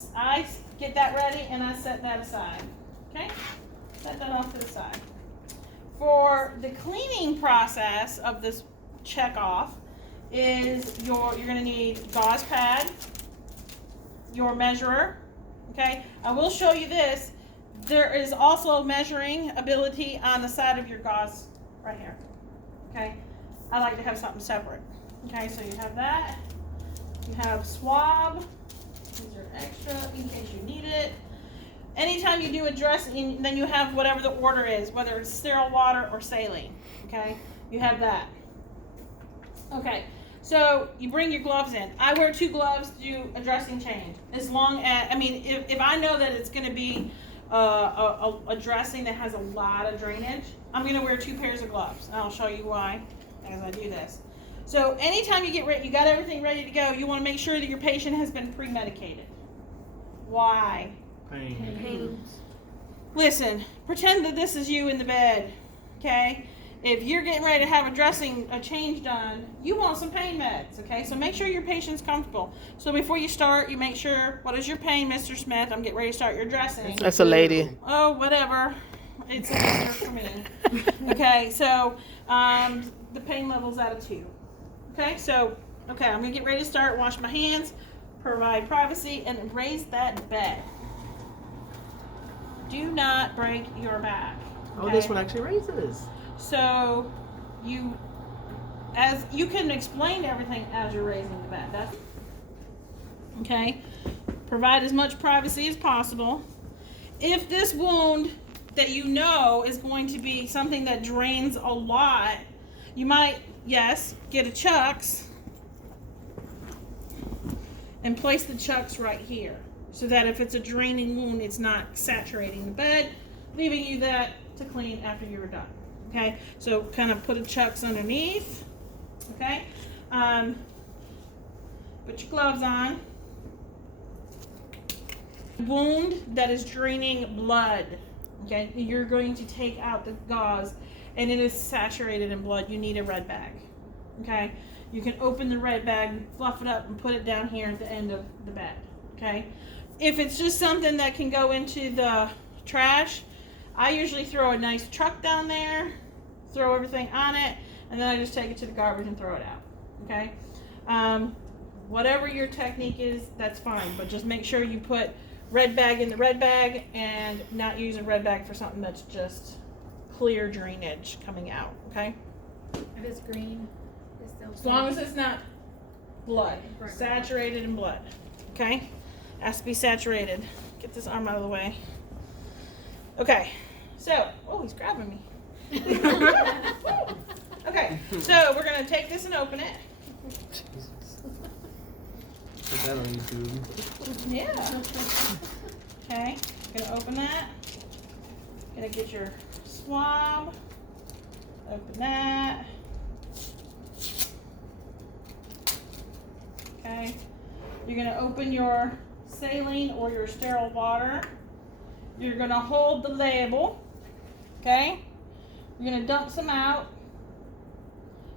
I get that ready and I set that aside. Okay? Set that off to the side. For the cleaning process of this check off is you're going to need gauze pad, your measurer. Okay? I will show you this. There is also measuring ability on the side of your gauze right here. Okay? I like to have something separate. Okay, so you have that. You have swab. These are extra in case you need it. Anytime you do a dressing, then you have whatever the order is, whether it's sterile water or saline. Okay, you have that. Okay, so you bring your gloves in. I wear 2 gloves to do a dressing change. As long as, if I know that it's going to be a dressing that has a lot of drainage, I'm going to wear 2 pairs of gloves. And I'll show you why as I do this. So anytime you get ready, you got everything ready to go, you want to make sure that your patient has been pre-medicated. Why? Pain. Listen, pretend that this is you in the bed, okay? If you're getting ready to have a change done, you want some pain meds, okay? So make sure your patient's comfortable. So before you start, you make sure, what is your pain, Mr. Smith? I'm getting ready to start your dressing. That's a lady. Oh, whatever. It's a Mr. for me. Okay, so the pain level's at a 2. Okay, so, I'm going to get ready to start, wash my hands, provide privacy, and raise that bed. Do not break your back. Okay? Oh, this one actually raises. So, you can explain everything as you're raising the bed. Okay? Provide as much privacy as possible. If this wound that you know is going to be something that drains a lot, you might, yes, get a chucks and place the chucks right here so that if it's a draining wound, it's not saturating the bed, leaving you that to clean after you're done. Okay, so kind of put a chucks underneath. Okay, put your gloves on. Wound that is draining blood. Okay, you're going to take out the gauze and it is saturated in blood. You need a red bag. Okay, you can open the red bag, fluff it up, and put it down here at the end of the bed. Okay, if it's just something that can go into the trash, I usually throw a nice truck down there, throw everything on it, and then I just take it to the garbage and throw it out. Okay, whatever your technique is, that's fine, but just make sure you put red bag in the red bag and not use a red bag for something that's just clear drainage coming out. Okay, If it's green, it's still as long as it's not blood, Right. saturated in blood. Okay, has to be saturated. Get this arm out of the way. Okay, so, oh, he's grabbing me. Okay, so we're gonna take this and open it. Put that on YouTube. Yeah. Okay, gonna open that. Gonna get your swab. Open that. Okay. You're gonna open your saline or your sterile water. You're gonna hold the label. Okay. You're gonna dump some out,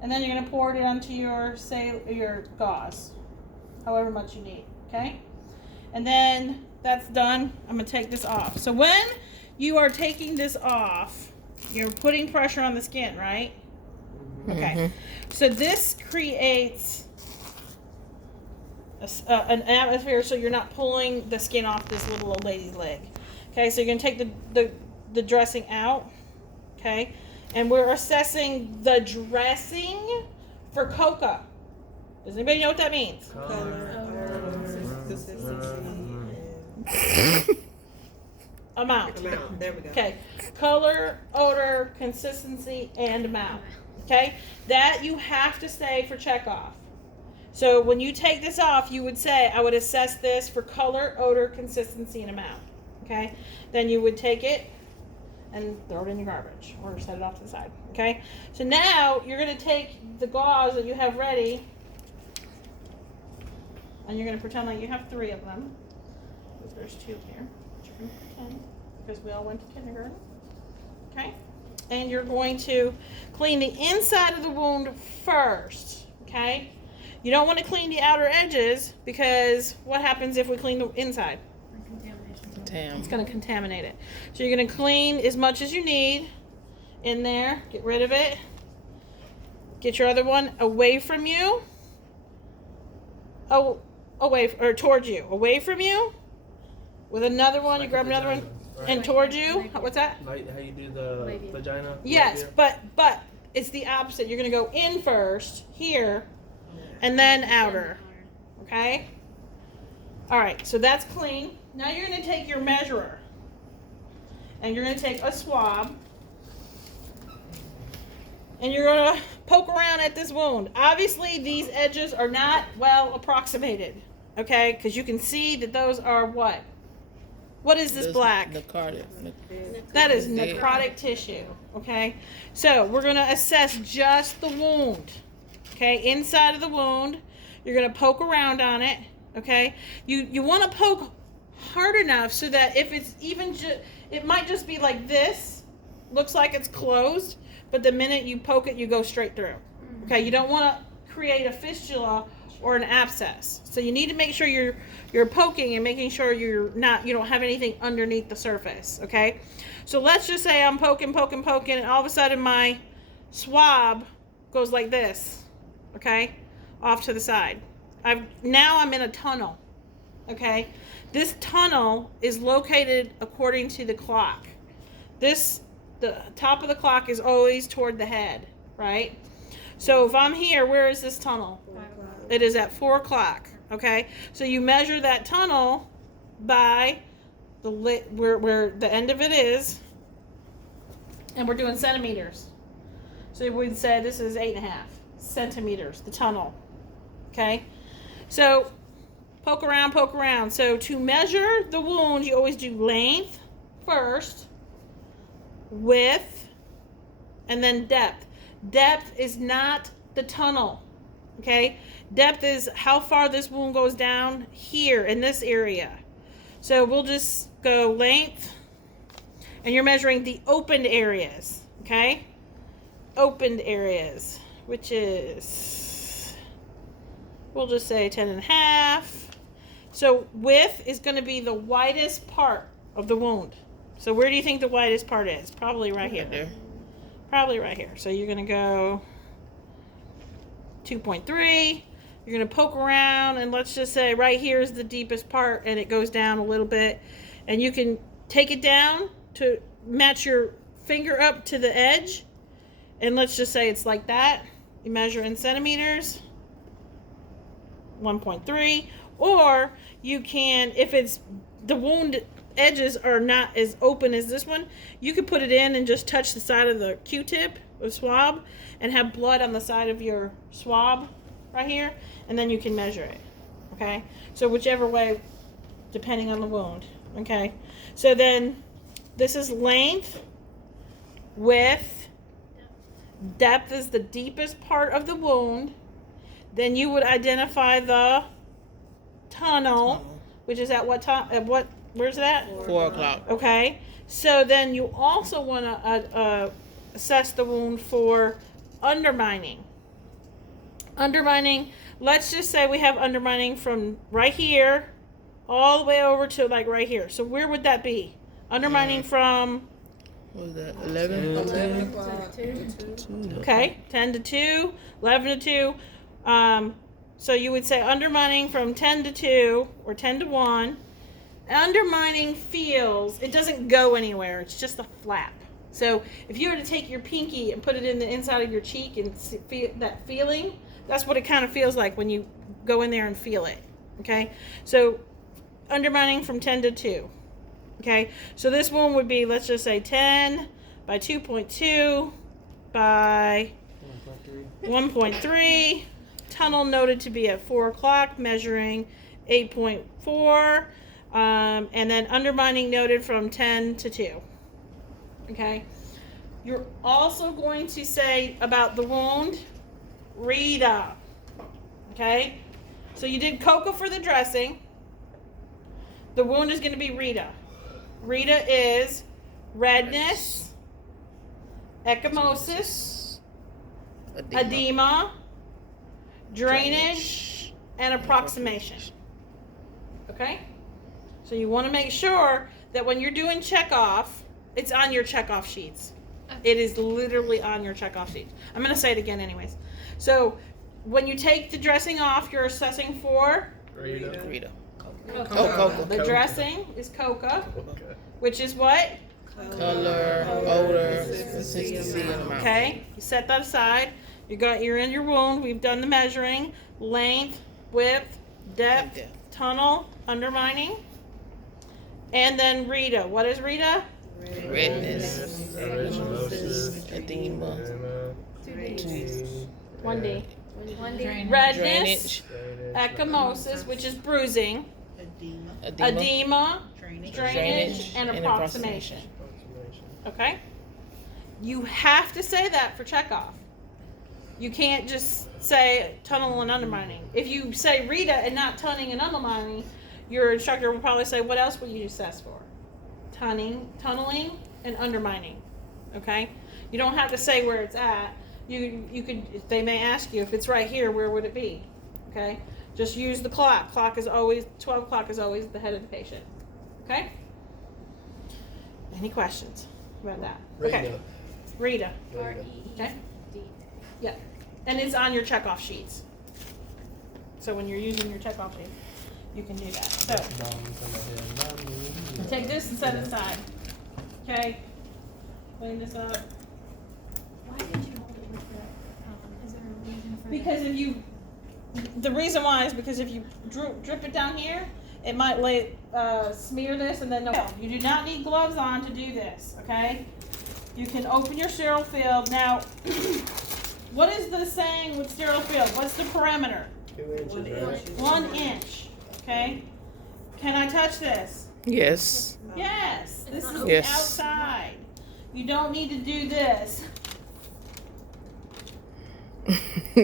and then you're gonna pour it onto your gauze, however much you need. Okay. And then that's done. I'm gonna take this off. So when you are taking this off, you're putting pressure on the skin, right? Okay. So this creates an atmosphere so you're not pulling the skin off this little old lady's leg. Okay, so you're going to take the dressing out. Okay, and we're assessing the dressing for coca. Does anybody know what that means? Amount. There we go. Okay, color, odor, consistency, and amount. Okay, that you have to say for checkoff. So when you take this off, you would say, I would assess this for color, odor, consistency, and amount. Okay, then you would take it and throw it in your garbage or set it off to the side. Okay, so now you're going to take the gauze that you have ready and you're going to pretend like you have 3 of them. There's 2 here. Because we all went to kindergarten. Okay, and you're going to clean the inside of the wound first. Okay, You don't want to clean the outer edges because what happens if we clean the inside? Contamination. It's going to contaminate it. So you're going to clean as much as you need in there. Get rid of it. Get your other one away from you. Oh, or towards you. Away from you. With another one, you grab another one and towards you. What's that? Like how you do the Labia. vagina? Yes, labia? but it's the opposite. You're going to go in first, here, and then outer. Okay? All right, so that's clean. Now you're going to take your measurer. And you're going to take a swab. And you're going to poke around at this wound. Obviously, these edges are not well approximated. Okay? Because you can see that those are what? What is this black? Necrotic. That is necrotic tissue, okay? So we're going to assess just the wound, okay? Inside of the wound, you're going to poke around on it, okay? You want to poke hard enough so that if it's even it might just be like this, looks like it's closed, but the minute you poke it, you go straight through, okay? You don't want to create a fistula or an abscess. So you need to make sure you're poking and making sure you don't have anything underneath the surface, okay? So let's just say I'm poking, and all of a sudden my swab goes like this, okay? Off to the side. Now I'm in a tunnel, okay? This tunnel is located according to the clock. The top of the clock is always toward the head, right? So if I'm here, where is this tunnel? It is at 4 o'clock, okay? So you measure that tunnel by where the end of it is, and we're doing centimeters. So we'd say this is 8.5 centimeters, the tunnel, okay? So poke around. So to measure the wound, you always do length first, width, and then depth. Depth is not the tunnel, okay? Depth is how far this wound goes down here in this area. So we'll just go length, and you're measuring the opened areas, okay? Opened areas, which is, we'll just say 10.5. So width is going to be the widest part of the wound. So where do you think the widest part is? Probably right here. There. Probably right here. So you're going to go 2.3. You're going to poke around, and let's just say right here is the deepest part, and it goes down a little bit. And you can take it down to match your finger up to the edge. And let's just say it's like that. You measure in centimeters, 1.3. Or you can, if it's the wound edges are not as open as this one, you could put it in and just touch the side of the Q-tip or swab and have blood on the side of your swab right here, and then you can measure it, okay? So whichever way, depending on the wound, okay? So then this is length, width, depth is the deepest part of the wound. Then you would identify the tunnel, which is at what time, where's that? 4 o'clock. Okay, so then you also want to assess the wound for undermining. Undermining, let's just say we have undermining from right here all the way over to like right here. So where would that be? Undermining from, What was that? 11? 2. okay, 10 to 2, 11 to 2. So you would say undermining from 10 to 2 or 10 to 1. Undermining feels, it doesn't go anywhere. It's just a flap. So if you were to take your pinky and put it in the inside of your cheek and feel that feeling, that's what it kind of feels like when you go in there and feel it. Okay? So undermining from 10 to 2. Okay? So this one would be, let's just say 10 by 2.2 by 1.3. Tunnel noted to be at 4 o'clock, measuring 8.4. And then undermining noted from 10 to 2. Okay? You're also going to say about the wound, Rita. Okay? So you did cocoa for the dressing. The wound is going to be Rita. Rita is redness, ecchymosis, edema, drainage, and approximation. Okay? So you want to make sure that when you're doing checkoff, it's on your checkoff sheets. It is literally on your checkoff sheet. I'm going to say it again anyways. So when you take the dressing off, you're assessing for Rita. Cocoa. the dressing is coca, Okay. which is what? Color, odor, consistency, and amount. Okay, you set that aside. You're in your wound. We've done the measuring, length, width, depth, tunnel, undermining, and then Rita. What is Rita? Redness, edema, 1D. Drainage. Redness, ecchymosis, which is bruising, edema, drainage, and approximation. Okay? You have to say that for checkoff. You can't just say tunnel and undermining. If you say Rita and not tunneling and undermining, your instructor will probably say, what else will you assess for? Tunneling and undermining. Okay? You don't have to say where it's at. You could, they may ask you, if it's right here, where would it be? Okay? Just use the clock. 12 o'clock is always the head of the patient. Okay? Any questions about that? Okay. Rita. Okay? Yeah. And it's on your checkoff sheets. So when you're using your checkoff sheet, you can do that. So take this and set it aside. Okay? Clean this up. Why did you hold it with the, is there a reason for Because if you, the reason why is because if you drip it down here, it might smear this and then no. You do not need gloves on to do this, okay? You can open your sterile field. Now, what is the saying with sterile field? What's the perimeter? 2 inches. 1 inch, okay? Can I touch this? Yes. Yes, this is Yes. the outside. You don't need to do this. I'm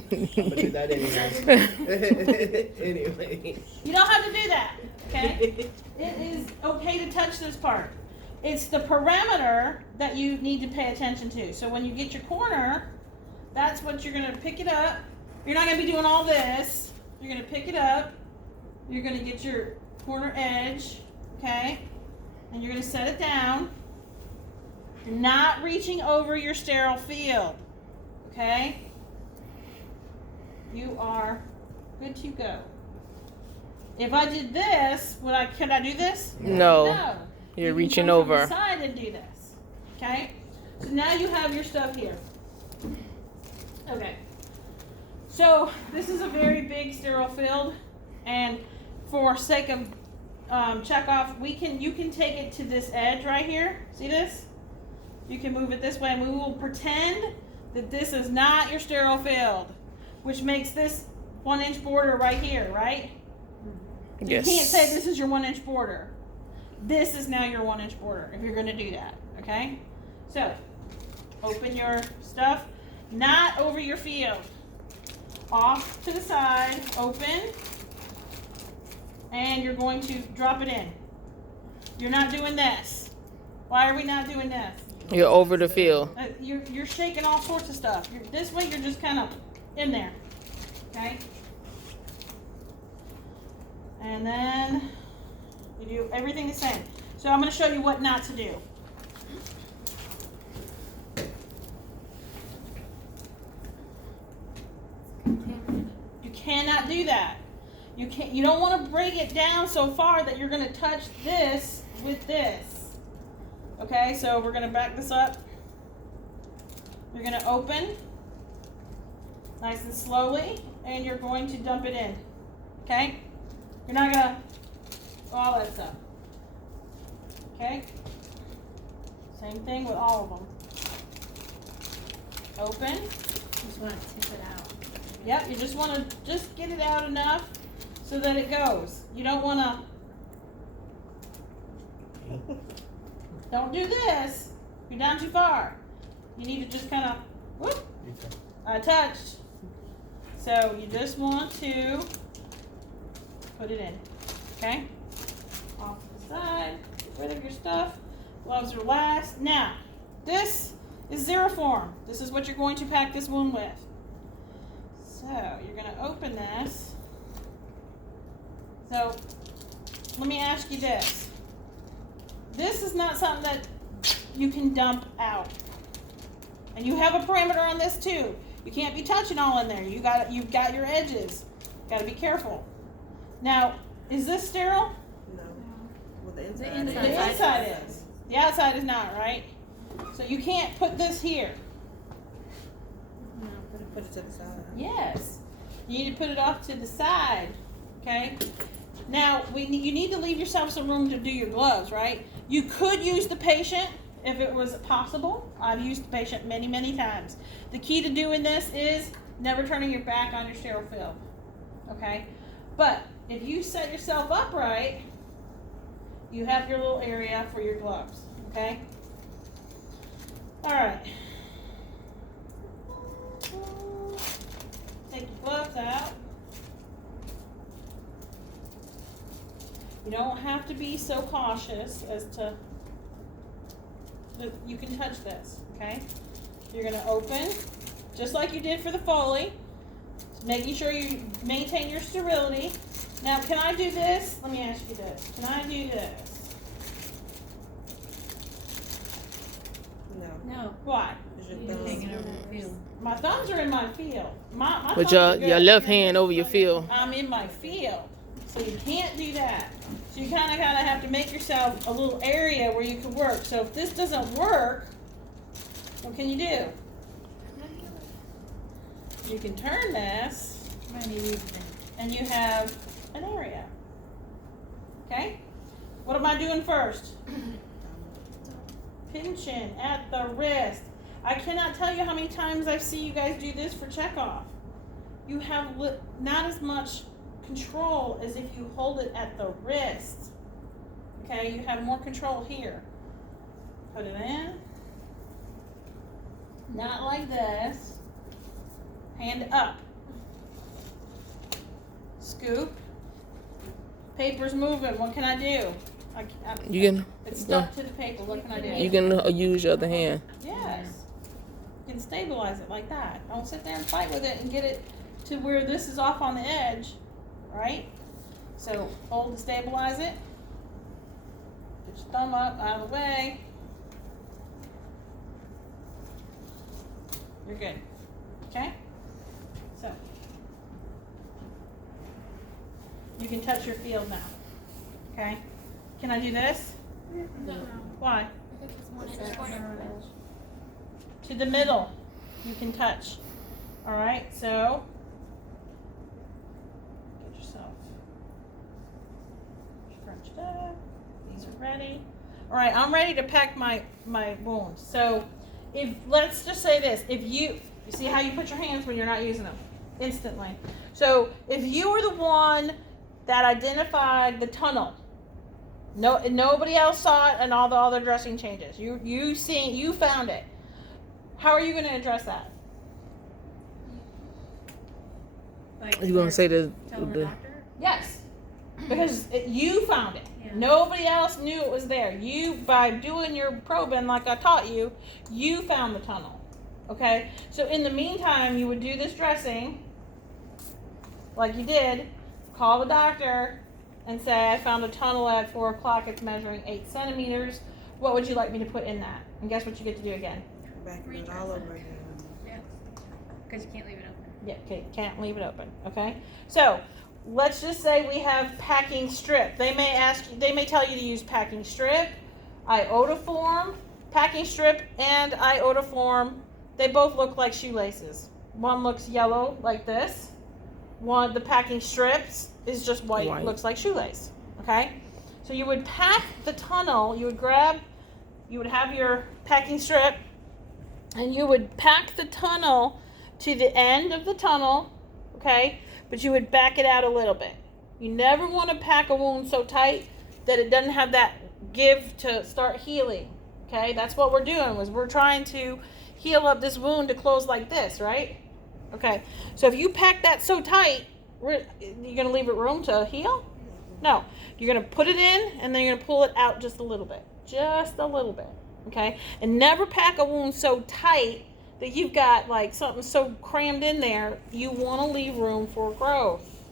gonna do that anyway. Anyway. You don't have to do that, okay? It is okay to touch this part. It's the perimeter that you need to pay attention to. So when you get your corner, that's what you're gonna pick it up. You're not gonna be doing all this. You're gonna pick it up. You're gonna get your corner edge, okay? And you're gonna set it down. You're not reaching over your sterile field, okay? You are good to go. If I did this, could I do this? No. No. You're You can reaching come from over. the side and do this. Okay? So now you have your stuff here. Okay. So this is a very big sterile field, and for sake of checkoff, you can take it to this edge right here. See this? You can move it this way, and we will pretend that this is not your sterile field, which makes this 1 inch border right here, right? Yes. You can't say this is your 1 inch border. This is now your 1 inch border if you're going to do that, okay? So, open your stuff, not over your field. Off to the side, open, and you're going to drop it in. You're not doing this. Why are we not doing this? You're over the field. You're shaking all sorts of stuff. This way you're just kind of in there, okay? And then you do everything the same. So I'm going to show you what not to do. You cannot do that. You don't want to break it down so far that you're going to touch this with this. Okay, so we're going to back this up. You're going to open nice and slowly, and you're going to dump it in. Okay? You're not going to all that stuff. Okay? Same thing with all of them. Open. just want to tip it out? Yep, you just want to just get it out enough so that it goes. You don't want to. Don't do this. You're down too far. You need to just kind of. Whoop. I touched. So you just want to put it in. Okay? Off to the side. Get rid of your stuff. Gloves are last. Now, this is Xeroform. This is what you're going to pack this wound with. So you're gonna open this. So let me ask you this. This is not something that you can dump out. And you have a perimeter on this too. You can't be touching all in there. You've got your edges. Gotta be careful. Now, is this sterile? No. Well, the The inside. The inside is. The outside is not, right? So you can't put this here. No, put it to the side. Yes. You need to put it off to the side. Okay? Now, you need to leave yourself some room to do your gloves, right? You could use the patient if it was possible. I've used the patient many, many times. The key to doing this is never turning your back on your sterile film. Okay? But if you set yourself up right, you have your little area for your gloves. Okay? All right. Take your gloves out. You don't have to be so cautious as to, you can touch this, okay? You're gonna open, just like you did for the Foley, making sure you maintain your sterility. Now, can I do this? Let me ask you this. Can I do this? No. No. Why? It's your You're thumb. taking over the field. My thumbs are in my field. My With thumbs are your good. left hand over your field. I'm in my field, so you can't do that. So you kind of have to make yourself a little area where you can work. So if this doesn't work, what can you do? You can turn this, and you have an area. Okay? What am I doing first? Pinching at the wrist. I cannot tell you how many times I see you guys do this for checkoff. You have not as much control as if you hold it at the wrist. Okay, you have more control here. Put it in. Not like this. Hand up. Scoop. Paper's moving. What can I do? It's stuck to the paper. What can I do? You can use your other hand. Yes. You can stabilize it like that. Don't sit there and fight with it and get it to where this is off on the edge, right? So hold to stabilize it. Put your thumb up, out of the way. You're good. Okay? So you can touch your field now. Okay? Can I do this? No. Why? Because it's 1 inch corner. To the middle, you can touch. All right, so get yourself scrunched up. These are ready. All right, I'm ready to pack my wounds. So let's just say this, if you see how you put your hands when you're not using them instantly. So if you were the one that identified the tunnel, nobody else saw it and all the other dressing changes, you found it. How are you going to address that? You gonna say the doctor? Yes, because you found it. Yeah. Nobody else knew it was there. You, by doing your probing like I taught you, you found the tunnel. Okay? So in the meantime, you would do this dressing like you did, call the doctor and say, I found a tunnel at 4 o'clock. It's measuring 8 centimeters. What would you like me to put in that? And guess what you get to do again? Back it all over again. Yeah. Because you can't leave it open. Yeah, okay, can't leave it open, okay? So, let's just say we have packing strip. They may tell you to use packing strip, iodoform, packing strip and iodoform. They both look like shoelaces. One looks yellow like this. The packing strips is just white. Looks like shoelace, okay? So you would pack the tunnel, you would have your packing strip, and you would pack the tunnel to the end of the tunnel, okay? But you would back it out a little bit. You never want to pack a wound so tight that it doesn't have that give to start healing, okay? That's what we're doing, we're trying to heal up this wound to close like this, right? Okay, so if you pack that so tight, you're going to leave it room to heal? No, you're going to put it in and then you're going to pull it out just a little bit, okay? And never pack a wound so tight that you've got like something so crammed in there, you want to leave room for growth.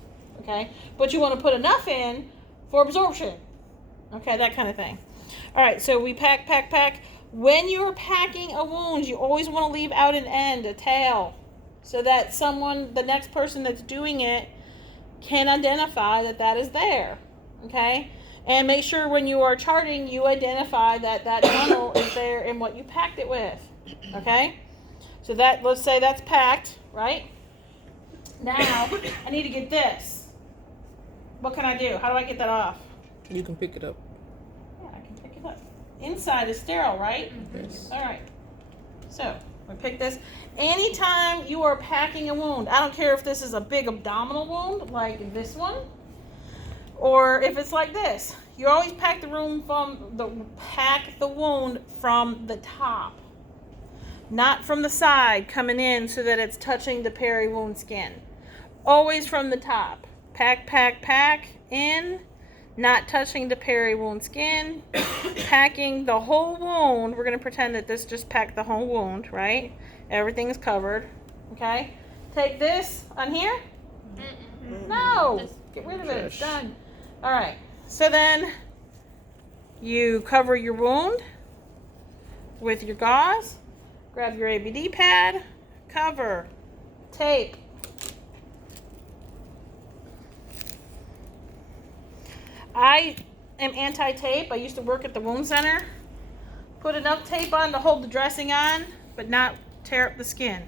Okay? But you want to put enough in for absorption. Okay, that kind of thing. All right, so we pack. When you're packing a wound, you always want to leave out an end, a tail, so that the next person that's doing it, can identify that is there. Okay? And make sure when you are charting, you identify that tunnel is there in what you packed it with. Okay? So let's say that's packed, right? Now, I need to get this. What can I do? How do I get that off? You can pick it up. Yeah, I can pick it up. Inside is sterile, right? Yes. All right. So, we pick this. Anytime you are packing a wound, I don't care if this is a big abdominal wound, like this one, or if it's like this. You always pack the wound from the top, not from the side coming in so that it's touching the peri-wound skin. Always from the top. Pack in, not touching the peri-wound skin, packing the whole wound. We're going to pretend that this just packed the whole wound, right? Everything's covered, okay? Take this on here. No, get rid of it. It's done. All right. So then you cover your wound with your gauze. Grab your ABD pad. Cover. Tape. I am anti-tape. I used to work at the wound center. Put enough tape on to hold the dressing on, but not tear up the skin.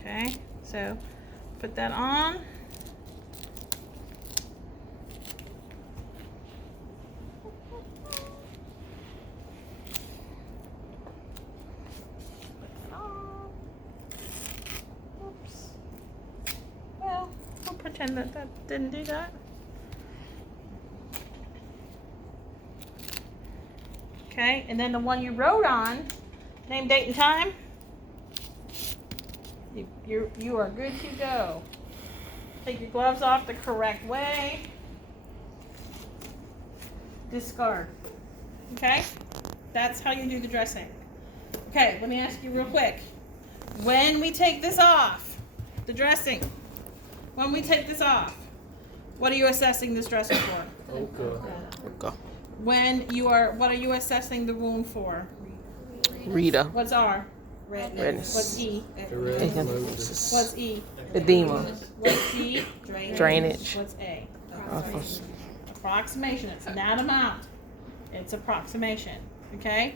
Okay, so put that on. Oops. Well, we'll pretend that didn't do that. Okay, and then the one you wrote on, name, date, and time. You are good to go. Take your gloves off the correct way. Discard. Okay? That's how you do the dressing. Okay, let me ask you real quick. When we take this off, the dressing, when we take this off, what are you assessing this dressing for? Okay. What are you assessing the wound for? Rita. What's R? Redness. What's E? What's E? Edema. What's D? Drainage. What's A? Approximation. It's not amount. It's approximation. Okay?